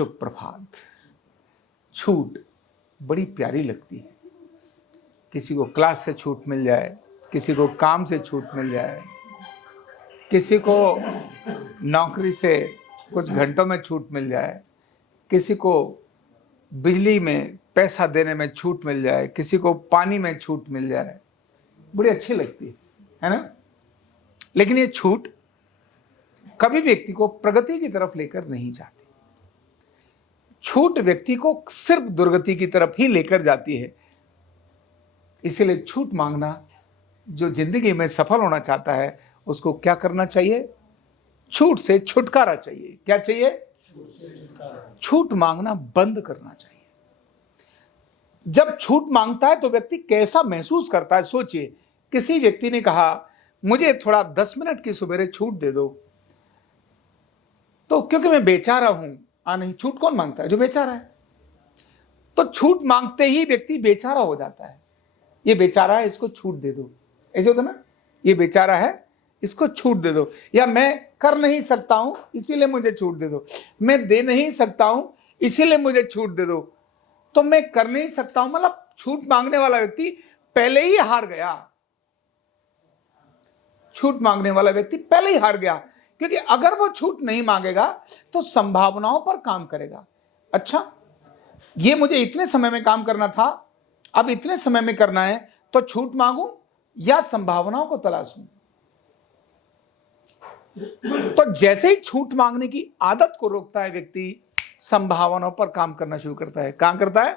शुभ प्रभात। छूट बड़ी प्यारी लगती है। किसी को क्लास से छूट मिल जाए, किसी को काम से छूट मिल जाए, किसी को नौकरी से कुछ घंटों में छूट मिल जाए, किसी को बिजली में पैसा देने में छूट मिल जाए, किसी को पानी में छूट मिल जाए, बड़ी अच्छी लगती है ना। लेकिन ये छूट कभी व्यक्ति को प्रगति की तरफ लेकर नहीं जाती। छूट व्यक्ति को सिर्फ दुर्गति की तरफ ही लेकर जाती है। इसीलिए छूट मांगना, जो जिंदगी में सफल होना चाहता है उसको क्या करना चाहिए? छूट से छुटकारा चाहिए। क्या चाहिए? छूट मांगना बंद करना चाहिए। जब छूट मांगता है तो व्यक्ति कैसा महसूस करता है? सोचिए, किसी व्यक्ति ने कहा मुझे थोड़ा 10 मिनट की सुबह छूट दे दो, तो क्योंकि मैं बेचारा हूं। नहीं, छूट कौन मांगता है? जो बेचारा है। तो छूट मांगते ही व्यक्ति बेचारा हो जाता है। ये बेचारा है, इसको छूट दे दो, ऐसे होता ना। ये बेचारा है, इसको छूट दे दो। या मैं कर नहीं सकता हूं इसीलिए मुझे छूट दे दो, मैं दे नहीं सकता हूं इसीलिए मुझे छूट दे दो। तो मैं कर नहीं सकता हूं मतलब छूट मांगने वाला व्यक्ति पहले ही हार गया। छूट मांगने वाला व्यक्ति पहले ही हार गया, क्योंकि अगर वो छूट नहीं मांगेगा तो संभावनाओं पर काम करेगा। अच्छा, ये मुझे इतने समय में काम करना था, अब इतने समय में करना है, तो छूट मांगूं या संभावनाओं को तलाशूं? तो जैसे ही छूट मांगने की आदत को रोकता है व्यक्ति, संभावनाओं पर काम करना शुरू करता है। काम करता है,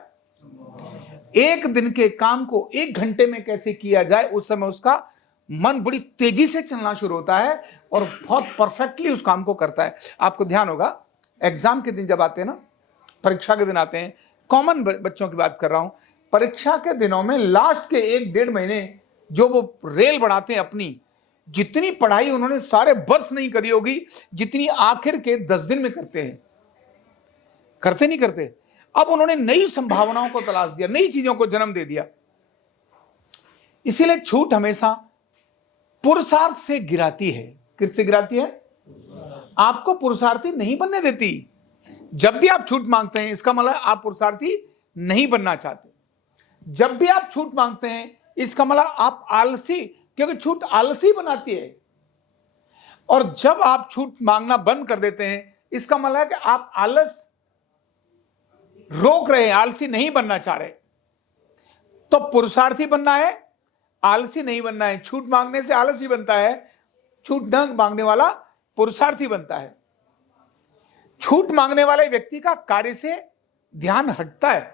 एक दिन के काम को 1 घंटे में कैसे किया जाए, उस समय उसका मन बड़ी तेजी से चलना शुरू होता है और बहुत परफेक्टली उस काम को करता है। आपको ध्यान होगा, एग्जाम के दिन जब आते हैं ना, परीक्षा के दिन आते हैं, कॉमन बच्चों की बात कर रहा हूं, परीक्षा के दिनों में लास्ट के 1-1.5 महीने जो वो रेल बढ़ाते हैं अपनी, जितनी पढ़ाई उन्होंने सारे वर्ष नहीं करी होगी जितनी आखिर के 10 दिन में करते हैं। करते नहीं करते? अब उन्होंने नई संभावनाओं को तलाश दिया, नई चीजों को जन्म दे दिया। इसीलिए छूट हमेशा पुरुषार्थ से गिराती है। किससे गिराती है? आपको पुरुषार्थी नहीं बनने देती। जब भी आप छूट मांगते हैं इसका मतलब आप पुरुषार्थी नहीं बनना चाहते। जब भी आप छूट मांगते हैं इसका मतलब आप आलसी, क्योंकि छूट आलसी बनाती है। और जब आप छूट मांगना बंद कर देते हैं इसका मतलब है कि आप आलस रोक रहे हैं, आलसी नहीं बनना चाह रहे। तो पुरुषार्थी बनना है, आलसी नहीं बनना है। छूट मांगने से आलसी बनता है, छूट न मांगने वाला पुरुषार्थी बनता है। छूट मांगने वाले व्यक्ति का कार्य से ध्यान हटता है।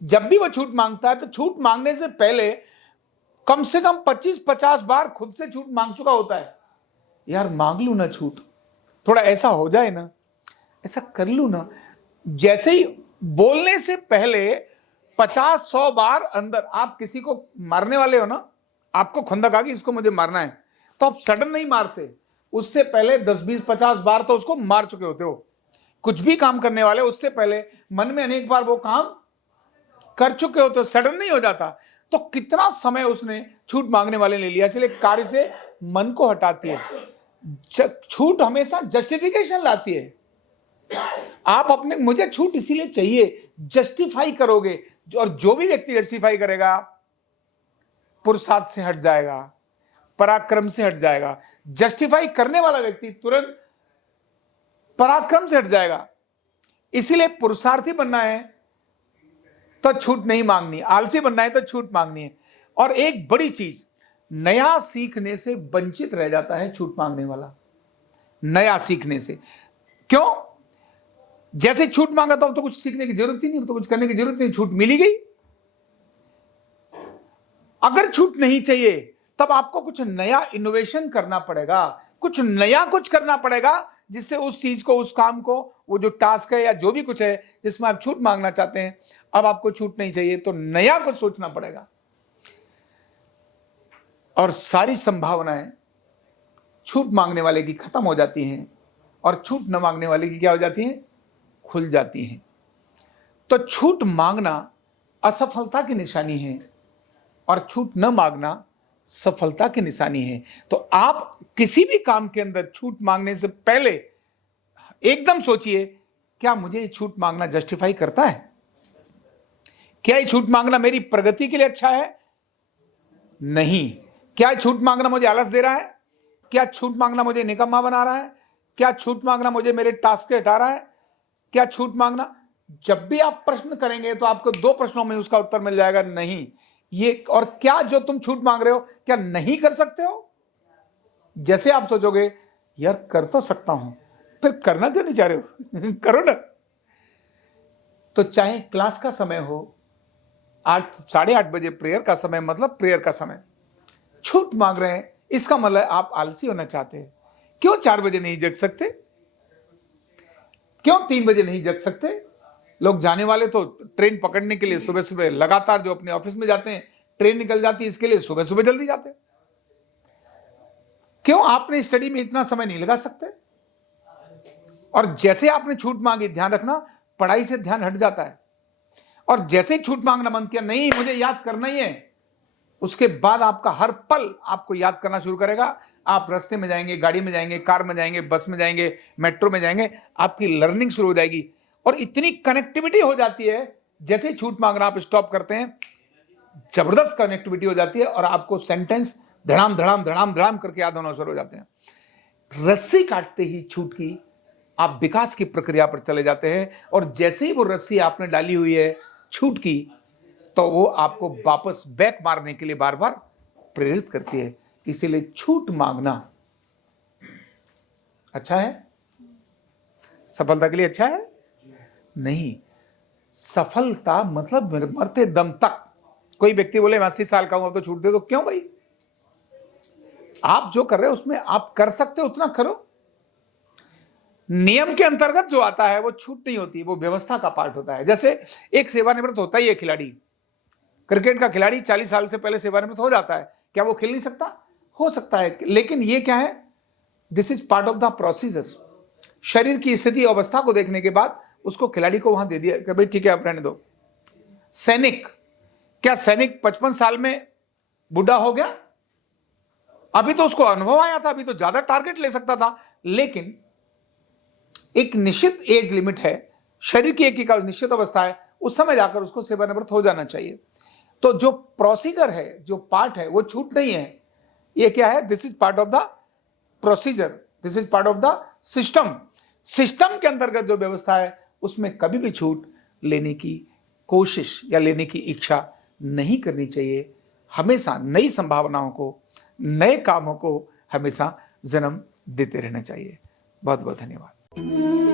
जब भी वो छूट मांगता है तो छूट मांगने से पहले कम से कम 25-50 बार खुद से छूट मांग चुका होता है। यार मांग लू ना छूट, थोड़ा ऐसा हो जाए ना, ऐसा कर लू ना। जैसे ही बोलने से पहले 50-100 बार अंदर, आप किसी को मारने वाले हो ना, आपको खुंदक आ गई इसको मुझे मारना है, तो आप सडन नहीं मारते, उससे पहले 10-20-50 बार तो उसको मार चुके होते हो। कुछ भी काम करने वाले उससे पहले मन में अनेक बार वो काम कर चुके होते हो, सडन नहीं हो जाता। तो कितना समय उसने छूट मांगने वाले ले लिया। इसलिए कार्य से मन को हटाती है। छूट हमेशा जस्टिफिकेशन लाती है। आप अपने, मुझे छूट इसीलिए चाहिए, जस्टिफाई करोगे, और जो भी व्यक्ति जस्टिफाई करेगा पुरुषार्थ से हट जाएगा, पराक्रम से हट जाएगा। जस्टिफाई करने वाला व्यक्ति तुरंत पराक्रम से हट जाएगा। इसीलिए पुरुषार्थी बनना है तो छूट नहीं मांगनी, आलसी बनना है तो छूट मांगनी है। और एक बड़ी चीज, नया सीखने से वंचित रह जाता है छूट मांगने वाला। नया सीखने से, क्यों? जैसे छूट मांगा तो कुछ सीखने की जरूरत ही नहीं, तो कुछ करने की जरूरत नहीं, छूट मिली गई। अगर छूट नहीं चाहिए तब आपको कुछ नया इनोवेशन करना पड़ेगा, कुछ नया कुछ करना पड़ेगा, जिससे उस चीज को, उस काम को, वो जो टास्क है या जो भी कुछ है जिसमें आप छूट मांगना चाहते हैं, अब आपको छूट नहीं चाहिए तो नया कुछ सोचना पड़ेगा। और सारी संभावनाएं छूट मांगने वाले की खत्म हो जाती हैं और छूट न मांगने वाले की क्या हो जाती हैं? खुल जाती हैं। तो छूट मांगना असफलता की निशानी है और छूट न मांगना सफलता की निशानी है। तो आप किसी भी काम के अंदर छूट मांगने से पहले एकदम सोचिए क्या मुझे ये छूट मांगना जस्टिफाई करता है? क्या ये छूट मांगना मेरी प्रगति के लिए अच्छा है? नहीं। क्या छूट मांगना मुझे आलस दे रहा है? क्या छूट मांगना मुझे निकम्मा बना रहा है? क्या छूट मांगना मुझे मेरे टास्क से हटा रहा है? क्या छूट मांगना, जब भी आप प्रश्न करेंगे तो आपको 2 प्रश्नों में उसका उत्तर मिल जाएगा, नहीं। ये और क्या जो तुम छूट मांग रहे हो क्या नहीं कर सकते हो? जैसे आप सोचोगे यार कर तो सकता हूं, फिर करना क्यों नहीं चाह रहे हो? करो ना। तो चाहे क्लास का समय हो, 8-8:30 बजे प्रेयर का समय, मतलब प्रेयर का समय, छूट मांग रहे हैं, इसका मतलब आप आलसी होना चाहते हैं। क्यों 4 बजे नहीं जग सकते? क्यों 3 बजे नहीं जग सकते? लोग जाने वाले तो ट्रेन पकड़ने के लिए सुबह सुबह लगातार जो अपने ऑफिस में जाते हैं, ट्रेन निकल जाती है, इसके लिए सुबह सुबह जल्दी जाते हैं। क्यों आपने स्टडी में इतना समय नहीं लगा सकते? और जैसे आपने छूट मांगी, ध्यान रखना, पढ़ाई से ध्यान हट जाता है। और जैसे ही छूट मांगना बंद किया, नहीं मुझे याद करना ही है, उसके बाद आपका हर पल आपको याद करना शुरू करेगा। आप रास्ते में जाएंगे, गाड़ी में जाएंगे, कार में जाएंगे, बस में जाएंगे, मेट्रो में जाएंगे, आपकी लर्निंग शुरू हो जाएगी। और इतनी कनेक्टिविटी हो जाती है, जैसे छूट मांगना आप स्टॉप करते हैं, जबरदस्त कनेक्टिविटी हो जाती है और आपको सेंटेंस धड़ाम धड़ाम धड़ाम धड़ाम करके याद होना शुरू हो जाते हैं। रस्सी काटते ही छूट की आप विकास की प्रक्रिया पर चले जाते हैं। और जैसे ही वो रस्सी आपने डाली हुई है छूट की, तो वो आपको वापस बैक मारने के लिए बार बार प्रेरित करती है। इसीलिए छूट मांगना अच्छा है? सफलता के लिए अच्छा है? नहीं। सफलता मतलब मरते दम तक। कोई व्यक्ति बोले मैं 80 साल का हूं, अब तो छूट दे दो, क्यों भाई? आप जो कर रहे हो उसमें आप कर सकते हो उतना करो। नियम के अंतर्गत जो आता है वो छूट नहीं होती, वो व्यवस्था का पार्ट होता है। जैसे एक सेवानिवृत्त होता ही है खिलाड़ी, क्रिकेट का खिलाड़ी 40 साल से पहले सेवानिवृत्त हो जाता है, क्या वो खेल नहीं सकता? हो सकता है, लेकिन ये क्या है, this is part of the procedure. शरीर की स्थिति अवस्था को देखने के बाद उसको खिलाड़ी को वहां दे दिया कि भाई ठीक है आप रहने दो। सैनिक, क्या सैनिक 55 साल में बुढ़ा हो गया? अभी तो उसको अनुभव आया था, अभी तो ज्यादा टारगेट ले सकता था, लेकिन एक निश्चित एज लिमिट है, शरीर की एक निश्चित अवस्था है, उस समय जाकर उसको सेवानिवृत्त हो जाना चाहिए। तो जो प्रोसीजर है, जो पार्ट है, वो छूट नहीं है। ये क्या है? This is part of the procedure, this is part of the system. System के अंतर्गत जो व्यवस्था है उसमें कभी भी छूट लेने की कोशिश या लेने की इच्छा नहीं करनी चाहिए। हमेशा नई संभावनाओं को, नए कामों को हमेशा जन्म देते रहना चाहिए। बहुत बहुत धन्यवाद।